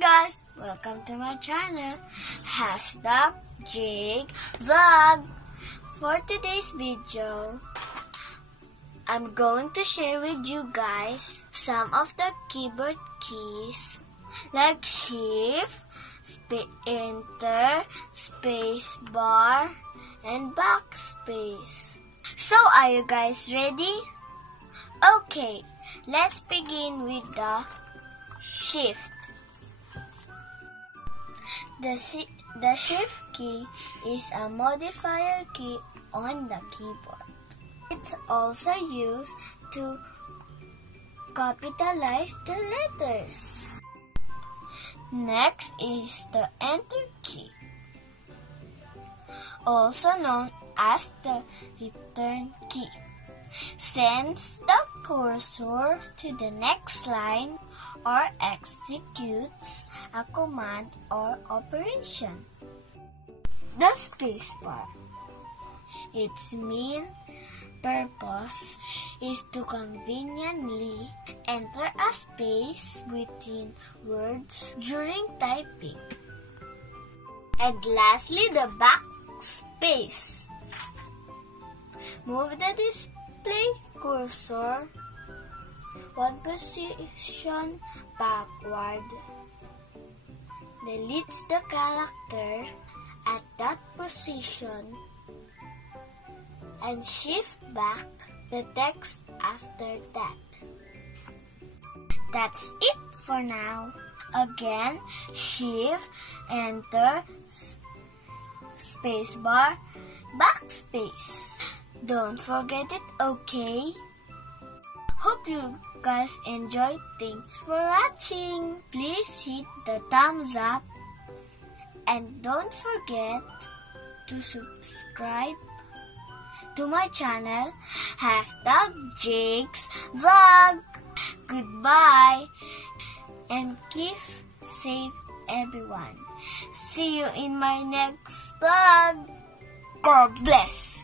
guys, welcome to my channel, #JigVlog. For today's video, I'm going to share with you guys some of the keyboard keys like Shift, Enter, Spacebar, and Backspace. So are you guys ready? Okay, let's begin with the Shift. The Shift key is a modifier key on the keyboard. It's also used to capitalize the letters. Next is the Enter key, also known as the Return key. Sends the cursor to the next line or executes a command or operation. The spacebar. Its main purpose is to conveniently enter a space between words during typing. And lastly, the backspace. Move the display cursor one position backward. Deletes the character at that position and shift back the text after that. That's it for now. Again, Shift, Enter, Spacebar, Backspace. Don't forget it, okay? Hope you guys enjoyed. Thanks for watching. Please hit the thumbs up and don't forget to subscribe to my channel, #JigVlog. Goodbye and keep safe everyone. See you in my next vlog. God bless.